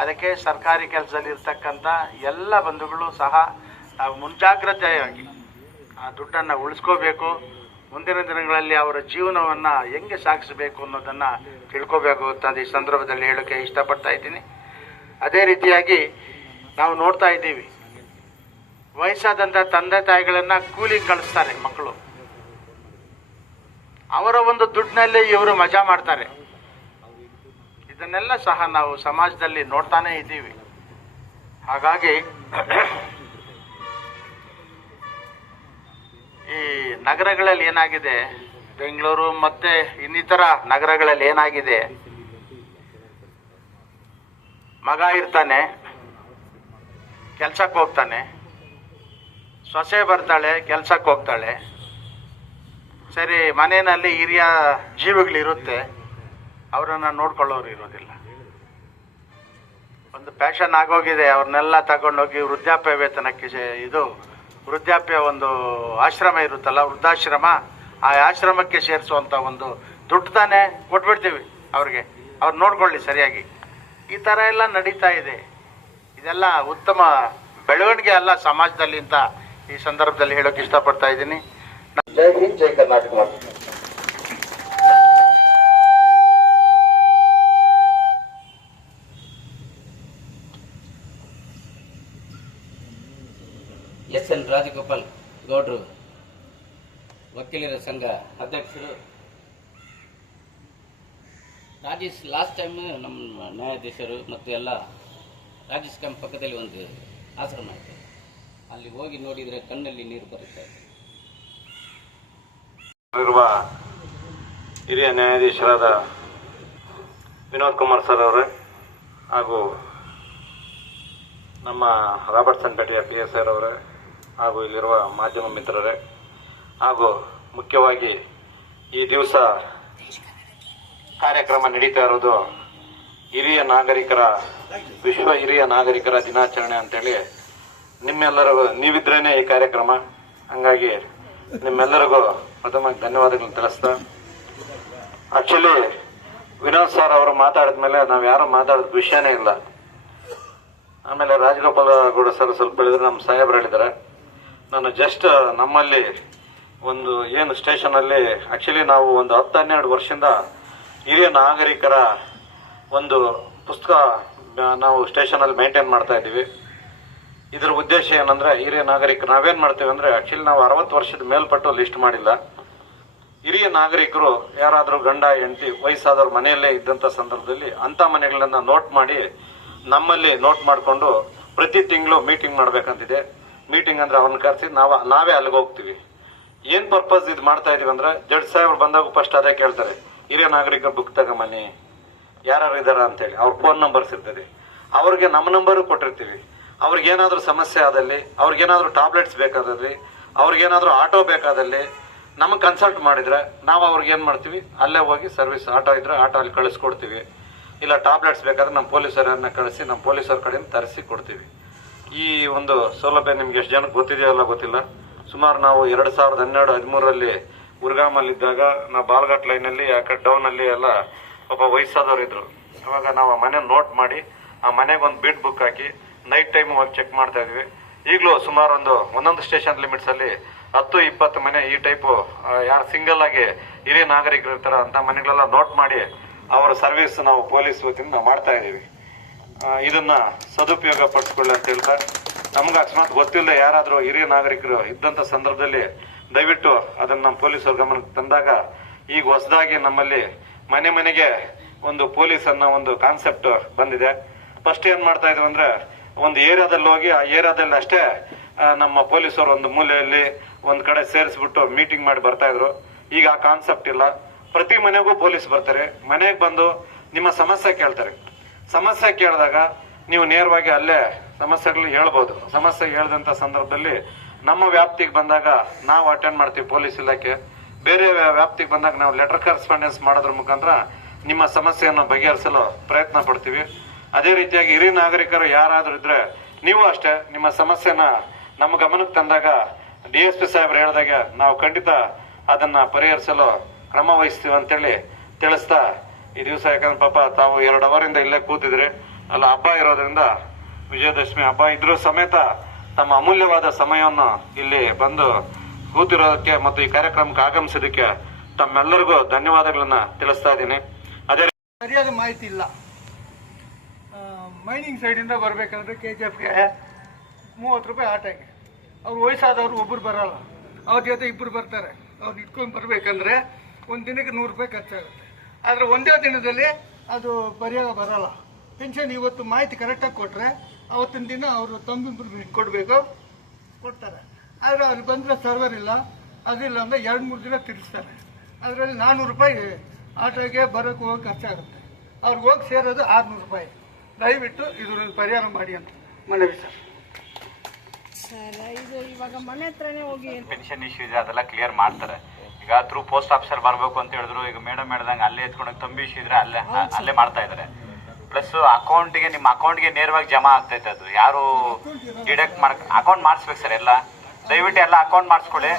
ಅದಕ್ಕೆ ಸರ್ಕಾರಿ ಕೆಲಸದಲ್ಲಿ ಇರ್ತಕ್ಕಂಥ ಎಲ್ಲ ಬಂಧುಗಳು ಸಹ ನಾವು ಮುಂಜಾಗ್ರತೆಯಾಗಿ ಆ ದುಡ್ಡನ್ನು ಉಳಿಸ್ಕೋಬೇಕು. ಮುಂದಿನ ದಿನಗಳಲ್ಲಿ ಅವರ ಜೀವನವನ್ನು ಹೆಂಗೆ ಸಾಗಿಸಬೇಕು ಅನ್ನೋದನ್ನು ತಿಳ್ಕೋಬೇಕು ಅಂತ ಈ ಸಂದರ್ಭದಲ್ಲಿ ಹೇಳೋಕ್ಕೆ ಇಷ್ಟಪಡ್ತಾ ಇದ್ದೀನಿ. ಅದೇ ರೀತಿಯಾಗಿ ನಾವು ನೋಡ್ತಾ ಇದ್ದೀವಿ. ವಯಸ್ಸಾದಂಥ ತಂದೆ ತಾಯಿಗಳನ್ನ ಕೂಲಿ ಕಳಿಸ್ತಾರೆ ಮಕ್ಕಳು. ಅವರ ಒಂದು ದುಡ್ಡಿನಲ್ಲಿ ಇವರು ಮಜಾ ಮಾಡ್ತಾರೆ. ಇದನ್ನೆಲ್ಲ ಸಹ ನಾವು ಸಮಾಜದಲ್ಲಿ ನೋಡ್ತಾನೇ ಇದ್ದೀವಿ. ಹಾಗಾಗಿ ಈ ನಗರಗಳಲ್ಲಿ ಏನಾಗಿದೆ? ಬೆಂಗಳೂರು ಮತ್ತೆ ಇನ್ನಿತರ ನಗರಗಳಲ್ಲಿ ಏನಾಗಿದೆ? ಮಗ ಇರ್ತಾನೆ, ಕೆಲ್ಸಕ್ಕೆ ಹೋಗ್ತಾನೆ, ಸೊಸೆ ಬರ್ತಾಳೆ, ಕೆಲ್ಸಕ್ಕೆ ಹೋಗ್ತಾಳೆ. ಸರಿ, ಮನೆಯಲ್ಲಿ ಹಿರಿಯ ಜೀವಿಗಳಿರುತ್ತೆ, ಅವರನ್ನು ನೋಡ್ಕೊಳ್ಳೋರು ಇರೋದಿಲ್ಲ. ಒಂದು ಪ್ಯಾಷನ್ ಆಗೋಗಿದೆ, ಅವ್ರನ್ನೆಲ್ಲ ತಗೊಂಡೋಗಿ ವೃದ್ಧಾಪ್ಯ ವೇತನಕ್ಕೆ ಇದು, ವೃದ್ಧಾಪ್ಯ ಒಂದು ಆಶ್ರಮ ಇರುತ್ತಲ್ಲ, ವೃದ್ಧಾಶ್ರಮ, ಆ ಆಶ್ರಮಕ್ಕೆ ಸೇರಿಸುವಂಥ ಒಂದು ದುಡ್ಡು ತಾನೇ ಕೊಟ್ಬಿಡ್ತೀವಿ ಅವ್ರಿಗೆ. ಅವ್ರು ನೋಡ್ಕೊಳ್ಳಿ ಸರಿಯಾಗಿ. ಈ ಥರ ಎಲ್ಲ ನಡೀತಾ ಇದೆ. ಇದೆಲ್ಲ ಉತ್ತಮ ಬೆಳವಣಿಗೆ ಅಲ್ಲ ಸಮಾಜದಲ್ಲಿ ಅಂತ ಈ ಸಂದರ್ಭದಲ್ಲಿ ಹೇಳೋಕೆ ಇಷ್ಟಪಡ್ತಾ ಇದ್ದೀನಿ. ಜೈ ಹಿಂದ್, ಜೈ ಕರ್ನಾಟಕ ಎಸ್ ಎನ್ ರಾಜಗೋಪಾಲ್ ಗೌಡ್ರು, ವಕೀಲರ ಸಂಘ ಅಧ್ಯಕ್ಷರು. ರಾಜೇಶ್ ಲಾಸ್ಟ್ ಟೈಮ್ ನಮ್ಮ ನ್ಯಾಯಾಧೀಶರು ಮತ್ತು ಎಲ್ಲ ರಾಜೇಶ್ ಕ್ಯಾಂಪ್ ಪಕ್ಕದಲ್ಲಿ ಒಂದು ಆಶ್ರಮ ಇದೆ. ಅಲ್ಲಿ ಹೋಗಿ ನೋಡಿದರೆ ಕಣ್ಣಲ್ಲಿ ನೀರು ಬರುತ್ತೆ. ಹಿರಿಯ ನ್ಯಾಯಾಧೀಶರಾದ ವಿನೋದ್ ಕುಮಾರ್ ಸರ್ ಅವರೇ ಹಾಗೂ ನಮ್ಮ ರಾಬರ್ಟ್ಸನ್ ಪೇಟೆಯ ಪಿ ಎಸ್ ಆರ್ ಅವರೇ ಹಾಗೂ ಇಲ್ಲಿರುವ ಮಾಧ್ಯಮ ಮಿತ್ರರೇ ಹಾಗೂ ಮುಖ್ಯವಾಗಿ ಈ ದಿವಸ ಕಾರ್ಯಕ್ರಮ ನಡೀತಾ ಇರೋದು ಹಿರಿಯ ನಾಗರಿಕರ, ವಿಶ್ವ ಹಿರಿಯ ನಾಗರಿಕರ ದಿನಾಚರಣೆ ಅಂತೇಳಿ ನಿಮ್ಮೆಲ್ಲರಿಗೂ ನೀವಿದ್ರೇನೆ ಈ ಕಾರ್ಯಕ್ರಮ. ಹಂಗಾಗಿ ನಿಮ್ಮೆಲ್ಲರಿಗೂ ಪ್ರಥಮವಾಗಿ ಧನ್ಯವಾದಗಳನ್ನು ತಿಳಿಸ್ತಾ. ಆಕ್ಚುಲಿ ವಿನೋದ್ ಸರ್ ಅವರು ಮಾತಾಡಿದ ಮೇಲೆ ನಾವು ಯಾರು ಮಾತಾಡಿದ ವಿಷಯನೇ ಇಲ್ಲ. ಆಮೇಲೆ ರಾಜಗೋಪಾಲ ಗೌಡ ಸರ್ ಸ್ವಲ್ಪ ಹೇಳಿದ್ರೆ ನಮ್ಮ ಸಾಹೇಬ್ರು ಹೇಳಿದ್ದಾರೆ ನಾನು ಜಸ್ಟ್ ನಮ್ಮಲ್ಲಿ ಒಂದು ಏನು ಸ್ಟೇಷನಲ್ಲಿ ಆಕ್ಚುಲಿ ನಾವು ಒಂದು ಹತ್ತು ಹನ್ನೆರಡು ವರ್ಷದಿಂದ ಹಿರಿಯ ನಾಗರಿಕರ ಒಂದು ಪುಸ್ತಕ ನಾವು ಸ್ಟೇಷನಲ್ಲಿ ಮೇಂಟೈನ್ ಮಾಡ್ತಾ ಇದ್ದೀವಿ. ಇದ್ರ ಉದ್ದೇಶ ಏನಂದ್ರೆ ಹಿರಿಯ ನಾಗರಿಕರು, ನಾವೇನ್ ಮಾಡ್ತೇವೆ ಅಂದ್ರೆ ಆಕ್ಚುಲಿ ನಾವು ಅರವತ್ತು ವರ್ಷದ ಮೇಲ್ಪಟ್ಟು ಲಿಸ್ಟ್ ಮಾಡಿಲ್ಲ. ಹಿರಿಯ ನಾಗರಿಕರು, ಯಾರಾದರೂ ಗಂಡ, ಹೆಂಡತಿ, ವಯಸ್ಸಾದವ್ರ ಮನೆಯಲ್ಲೇ ಇದ್ದಂತ ಸಂದರ್ಭದಲ್ಲಿ ಅಂತ ಮನೆಗಳನ್ನ ನೋಟ್ ಮಾಡಿ ನಮ್ಮಲ್ಲಿ ನೋಟ್ ಮಾಡಿಕೊಂಡು ಪ್ರತಿ ತಿಂಗಳು ಮೀಟಿಂಗ್ ಮಾಡ್ಬೇಕಂತಿದೆ. ಮೀಟಿಂಗ್ ಅಂದ್ರೆ ಅವ್ರನ್ನ ಕರೆಸಿ ನಾವು, ನಾವೇ ಅಲ್ಲಿಗೆ ಹೋಗ್ತೀವಿ. ಏನ್ ಪರ್ಪಸ್ ಇದು ಮಾಡ್ತಾ ಇದೀವಿ ಅಂದ್ರೆ ಜಡ್ ಸಾಹೇಬ್ರು ಬಂದಾಗ ಫಸ್ಟ್ ಅದೇ ಕೇಳ್ತಾರೆ, ಹಿರಿಯ ನಾಗರಿಕ ಬುಕ್ ತಗೊಂಬನ್ನಿ. ಯಾರು ಇದಾರ ಅಂತೇಳಿ. ಅವ್ರ ಫೋನ್ ನಂಬರ್ಸ್ ಇರ್ತದೆ. ಅವ್ರಿಗೆ ನಮ್ಮ ನಂಬರು ಕೊಟ್ಟಿರ್ತೀವಿ. ಅವ್ರಿಗೇನಾದ್ರೂ ಸಮಸ್ಯೆ ಆದಲ್ಲಿ, ಅವ್ರಿಗೇನಾದರೂ ಟ್ಯಾಬ್ಲೆಟ್ಸ್ ಬೇಕಾದಲ್ಲಿ, ಅವ್ರಿಗೇನಾದರೂ ಆಟೋ ಬೇಕಾದಲ್ಲಿ ನಮಗೆ ಕನ್ಸಲ್ಟ್ ಮಾಡಿದ್ರೆ ನಾವು ಅವ್ರಿಗೆ ಏನು ಮಾಡ್ತೀವಿ? ಅಲ್ಲೇ ಹೋಗಿ ಸರ್ವಿಸ್ ಆಟೋ ಇದ್ರೆ ಆಟೋ ಅಲ್ಲಿ ಕಳಿಸ್ಕೊಡ್ತೀವಿ. ಇಲ್ಲ ಟ್ಯಾಬ್ಲೆಟ್ಸ್ ಬೇಕಾದ್ರೆ ನಮ್ಮ ಪೊಲೀಸರನ್ನ ಕಳಿಸಿ ನಮ್ಮ ಪೊಲೀಸರ ಕಡೆಯಿಂದ ತರಿಸಿ ಕೊಡ್ತೀವಿ. ಈ ಒಂದು ಸೌಲಭ್ಯ ನಿಮ್ಗೆ ಎಷ್ಟು ಜನಕ್ಕೆ ಗೊತ್ತಿದೆಯೋ ಅಲ್ಲ ಗೊತ್ತಿಲ್ಲ. ಸುಮಾರು ನಾವು ಎರಡು ಸಾವಿರದ ಹನ್ನೆರಡು, ಹದಿಮೂರರಲ್ಲಿ ಉರ್ಗಾಮಲ್ಲಿದ್ದಾಗ ನಾವು ಬಾಲ್ಘಾಟ್ ಲೈನಲ್ಲಿ, ಆ ಡೌನಲ್ಲಿ ಎಲ್ಲ ಒಬ್ಬ ವಯಸ್ಸಾದವರು ಇದ್ರು ಇವಾಗ ನಾವು ಆ ಮನೆ ನೋಟ್ ಮಾಡಿ, ಆ ಮನೆಗೆ ಒಂದು ಬಿಡ್ ಬುಕ್ ಹಾಕಿ ನೈಟ್ ಟೈಮ್ ಹೋಗಿ ಚೆಕ್ ಮಾಡ್ತಾ ಇದ್ವಿ. ಈಗಲೂ ಸುಮಾರು ಒಂದು ಒಂದೊಂದು ಸ್ಟೇಷನ್ ಲಿಮಿಟ್ಸ್ ಅಲ್ಲಿ ಹತ್ತು, ಇಪ್ಪತ್ತು ಮನೆ ಈ ಟೈಪು ಯಾರು ಸಿಂಗಲ್ ಆಗಿ ಹಿರಿಯ ನಾಗರಿಕರು ಇರ್ತಾರ ಅಂತ ಮನೆಗಳೆಲ್ಲ ನೋಟ್ ಮಾಡಿ ಅವರ ಸರ್ವಿಸ್ ನಾವು ಪೊಲೀಸ್ ವತಿಯಿಂದ ಮಾಡ್ತಾ ಇದ್ದೀವಿ. ಇದನ್ನ ಸದುಪಯೋಗ ಪಡಿಸ್ಕೊಳ್ಳಿ ಅಂತ ಹೇಳ್ತಾ, ನಮ್ಗೆ ಅಕಸ್ಮಾತ್ ಗೊತ್ತಿಲ್ಲ ಯಾರಾದರೂ ಹಿರಿಯ ನಾಗರಿಕರು ಇದ್ದಂತ ಸಂದರ್ಭದಲ್ಲಿ ದಯವಿಟ್ಟು ಅದನ್ನ ನಮ್ಮ ಪೊಲೀಸರ ಗಮನಕ್ಕೆ ತಂದಾಗ ಈಗ ಹೊಸದಾಗಿ ನಮ್ಮಲ್ಲಿ ಮನೆ ಮನೆಗೆ ಒಂದು ಪೊಲೀಸ್ ಅನ್ನೋ ಒಂದು ಕಾನ್ಸೆಪ್ಟ್ ಬಂದಿದೆ. ಫಸ್ಟ್ ಏನು ಮಾಡ್ತಾ ಇದ್ವಿ ಅಂದ್ರೆ ಒಂದು ಏರಿಯಾದಲ್ಲಿ ಹೋಗಿ, ಆ ಏರಿಯಾದಲ್ಲಿ ಅಷ್ಟೇ ನಮ್ಮ ಪೊಲೀಸರು ಒಂದು ಮೂಲೆಯಲ್ಲಿ ಒಂದು ಕಡೆ ಸೇರಿಸ್ಬಿಟ್ಟು ಮೀಟಿಂಗ್ ಮಾಡಿ ಬರ್ತಾ ಇದ್ರು. ಈಗ ಆ ಕಾನ್ಸೆಪ್ಟ್ ಇಲ್ಲ. ಪ್ರತಿ ಮನೆಗೂ ಪೊಲೀಸ್ ಬರ್ತಾರೆ. ಮನೆಗೆ ಬಂದು ನಿಮ್ಮ ಸಮಸ್ಯೆ ಕೇಳ್ತಾರೆ. ಸಮಸ್ಯೆ ಕೇಳಿದಾಗ ನೀವು ನೇರವಾಗಿ ಅಲ್ಲೇ ಸಮಸ್ಯೆಗಳು ಹೇಳ್ಬೋದು. ಸಮಸ್ಯೆ ಹೇಳ್ದಂಥ ಸಂದರ್ಭದಲ್ಲಿ ನಮ್ಮ ವ್ಯಾಪ್ತಿಗೆ ಬಂದಾಗ ನಾವು ಅಟೆಂಡ್ ಮಾಡ್ತೀವಿ ಪೊಲೀಸ್ ಇಲಾಖೆ. ಬೇರೆ ವ್ಯಾ- ವ್ಯಾಪ್ತಿಗೆ ಬಂದಾಗ ನಾವು ಲೆಟರ್ ಕರೆಸ್ಪಾಂಡೆನ್ಸ್ ಮಾಡೋದ್ರ ಮುಖಾಂತರ ನಿಮ್ಮ ಸಮಸ್ಯೆಯನ್ನು ಬಗೆಹರಿಸಲು ಪ್ರಯತ್ನ ಪಡ್ತೀವಿ. ಅದೇ ರೀತಿಯಾಗಿ ಹಿರಿಯ ನಾಗರಿಕರು ಯಾರಾದರೂ ಇದ್ರೆ ನೀವು ಅಷ್ಟೇ ನಿಮ್ಮ ಸಮಸ್ಯೆನ ನಮ್ಮ ಗಮನಕ್ಕೆ ತಂದಾಗ ಡಿ ಎಸ್ ಪಿ ಸಾಹೇಬ್ರು ಹೇಳಿದಾಗ ನಾವು ಖಂಡಿತ ಅದನ್ನ ಪರಿಹರಿಸಲು ಕ್ರಮ ವಹಿಸ್ತೀವಿ ಅಂತೇಳಿ ತಿಳಿಸ್ತಾ ಈ ದಿವಸ ಯಾಕಂದ್ರೆ ಪಾಪ ತಾವು ಎರಡು ಅವರಿಂದ ಇಲ್ಲೇ ಕೂತಿದ್ರಿ. ಅಲ್ಲ ಹಬ್ಬ ಇರೋದ್ರಿಂದ ವಿಜಯದಶಮಿ ಹಬ್ಬ ಇದ್ರೂ ಸಮೇತ ತಮ್ಮ ಅಮೂಲ್ಯವಾದ ಸಮಯವನ್ನು ಇಲ್ಲಿ ಬಂದು ಕೂತಿರೋದಕ್ಕೆ ಮತ್ತು ಈ ಕಾರ್ಯಕ್ರಮಕ್ಕೆ ಆಗಮಿಸಿದಕ್ಕೆ ತಮ್ಮೆಲ್ಲರಿಗೂ ಧನ್ಯವಾದಗಳನ್ನ ತಿಳಿಸ್ತಾ ಇದ್ದೀನಿ. ಅದೇ ಸರಿಯಾದ ಮಾಹಿತಿ ಇಲ್ಲ. ಮೈನಿಂಗ್ ಸೈಡಿಂದ ಬರಬೇಕಂದ್ರೆ ಕೆ ಜಿ ಎಫ್ಗೆ ಮೂವತ್ತು ರೂಪಾಯಿ ಆಟೋಗೆ ಅವ್ರು ವಯಸ್ಸಾದವರು ಒಬ್ಬರು ಬರಲ್ಲ. ಅವ್ರ ಜೊತೆ ಇಬ್ಬರು ಬರ್ತಾರೆ. ಅವ್ರು ಇಟ್ಕೊಂಡು ಬರಬೇಕಂದ್ರೆ ಒಂದು ದಿನಕ್ಕೆ ನೂರು ರೂಪಾಯಿ ಖರ್ಚಾಗುತ್ತೆ. ಆದರೆ ಒಂದೇ ದಿನದಲ್ಲಿ ಅದು ಪರಿಹಾರ ಬರಲ್ಲ. ಪೆನ್ಷನ್ ಇವತ್ತು ಮಾಹಿತಿ ಕರೆಕ್ಟಾಗಿ ಕೊಟ್ಟರೆ ಅವತ್ತಿನ ದಿನ ಅವರು ತಂಬಿಬ್ರು ಕೊಡಬೇಕು, ಕೊಡ್ತಾರೆ. ಆದರೆ ಅಲ್ಲಿ ಬಂದರೆ ಸರ್ವರ್ ಇಲ್ಲ ಅದಿಲ್ಲ ಅಂದರೆ ಎರಡು ಮೂರು ದಿನ ತಿರ್ಸ್ತಾರೆ. ಅದರಲ್ಲಿ ನಾನ್ನೂರು ರೂಪಾಯಿ ಆಟೋಗೆ ಬರೋಕ್ಕೆ ಹೋಗಿ ಖರ್ಚಾಗುತ್ತೆ. ಅವ್ರಿಗೆ ಹೋಗಿ ಸೇರೋದು ಆರುನೂರು ರೂಪಾಯಿ. ದಯವಿಟ್ಟು ಇದು ಪರಿಹಾರ ಮಾಡಿ ಅಂತ ಮನವಿ ಸರ್. ಸರ್ ಇದು ಇವಾಗ ಮನೆ ಹತ್ರನೇ ಹೋಗಿ ಪೆನ್ಷನ್ ಇಶ್ಯೂ ಇದೆ ಅದೆಲ್ಲ ಕ್ಲಿಯರ್ ಮಾಡ್ತಾರೆ. ಈಗ ಥ್ರೂ ಪೋಸ್ಟ್ ಆಫೀಸರ್ ಬರಬೇಕು ಅಂತ ಹೇಳಿದ್ರು ಈಗ ಮೇಡಮ್ ಹೇಳ್ದಂಗೆ ಅಲ್ಲೇ ಎತ್ಕೊಂಡೋಗಿ ಇದ್ರೆ ಅಲ್ಲೇ ಅಲ್ಲೇ ಮಾಡ್ತಾ ಇದ್ದಾರೆ ಪ್ಲಸ್ ಅಕೌಂಟಿಗೆ ನಿಮ್ಮ ಅಕೌಂಟ್ಗೆ ನೇರವಾಗಿ ಜಮಾ ಆಗ್ತೈತೆ ಅದು. ಯಾರು ಡಿಡಕ್ಟ್ ಮಾಡ್ ಅಕೌಂಟ್ ಮಾಡಿಸ್ಬೇಕು ಸರ್ ಎಲ್ಲ. ದಯವಿಟ್ಟು ಎಲ್ಲ ಅಕೌಂಟ್ ಮಾಡಿಸ್ಕೊಳ್ಳಿ.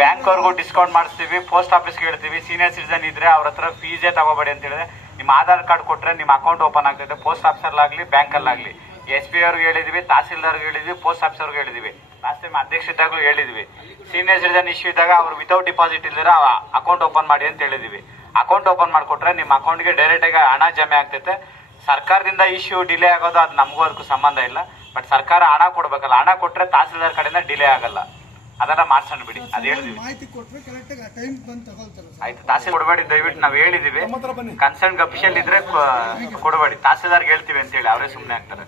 ಬ್ಯಾಂಕ್ ಅವ್ರಿಗೂ ಡಿಸ್ಕೌಂಟ್ ಮಾಡಿಸ್ತೀವಿ ಪೋಸ್ಟ್ ಆಫೀಸ್ಗೆ ಹೇಳ್ತೀವಿ. ಸೀನಿಯರ್ ಸಿಟಿಸನ್ ಇದ್ರೆ ಅವ್ರ ಹತ್ರ ಫೀಸೇ ತಗೋಬೇಡಿ ಅಂತ ಹೇಳಿದ್ರೆ ನಿಮ್ಮ ಆಧಾರ್ ಕಾರ್ಡ್ ಕೊಟ್ಟರೆ ನಿಮ್ಮ ಅಕೌಂಟ್ ಓಪನ್ ಆಗ್ತದೆ, ಪೋಸ್ಟ್ ಆಫೀಸರ್ಲಾಗಲಿ, ಬ್ಯಾಂಕಲ್ಲಾಗಲಿ. ಎಸ್ ಪಿ ಅವ್ರಿಗೆ ಹೇಳಿದ್ವಿ, ತಹಸೀಲ್ದಾರ್ಗೆ ಹೇಳಿದ್ವಿ, ಪೋಸ್ಟ್ ಆಫೀಸರ್ಗೆ ಹೇಳಿದ್ವಿ. ಲಾಸ್ಟ್ ಟೈಮ್ ಅಧ್ಯಕ್ಷ ಇದ್ದಾಗಲೂ ಹೇಳಿದ್ವಿ. ಸೀನಿಯರ್ ಸಿಟಿಸನ್ ಇಶ್ಯೂ ಇದ್ದಾಗ ಅವ್ರು ವಿತೌಟ್ ಡಿಪಾಸಿಟ್ ಇಲ್ದಿರ ಅಕೌಂಟ್ ಓಪನ್ ಮಾಡಿ ಅಂತ ಹೇಳಿದ್ವಿ. ಅಕೌಂಟ್ ಓಪನ್ ಮಾಡಿಕೊಟ್ರೆ ನಿಮ್ಮ ಅಕೌಂಟ್ಗೆ ಡೈರೆಕ್ಟಾಗಿ ಹಣ ಜಮೆ ಆಗ್ತೈತೆ. ಸರ್ಕಾರದಿಂದ ಇಶ್ಯೂ ಡಿಲೇ ಆಗೋದು ಅದು ನಮಗೂ ಅದಕ್ಕೂ ಸಂಬಂಧ ಇಲ್ಲ. ಬಟ್ ಸರ್ಕಾರ ಹಣ ಕೊಡಬೇಕಲ್ಲ, ಹಣ ಕೊಟ್ಟರೆ ತಹಸೀಲ್ದಾರ್ ಕಡೆಯಿಂದ ಡಿಲೇ ಆಗಲ್ಲ. ಅದೆಲ್ಲ ಮಾಡ್ಸೋಣ ಬಿಡಿ. ಅದ್ ಹೇಳಿದೀವಿ. ಮಾಹಿತಿ ಕೊಟ್ಟರೆ ಕರೆಕ್ಟಾಗಿ ಆ ಟೈಮ್ ಬಂದು ತಗೊಳ್ತಾರೆ ಆಯ್ತು ತಹಸೀಲ್ ಕೊಡಬೇಡಿ ದಯವಿಟ್ಟು ನಾವ್ ಹೇಳಿದೀವಿ. ಕನ್ಸರ್ನ್ ಅಫಿಷಿಯಲ್ ಇದ್ರೆ ಕೊಡಬೇಡಿ. ತಹಸೀಲ್ದಾರ್ಗೆ ಹೇಳ್ತೀವಿ ಅಂತ ಹೇಳಿ ಅವರೇ ಸುಮ್ನೆ ಆಗ್ತಾರೆ.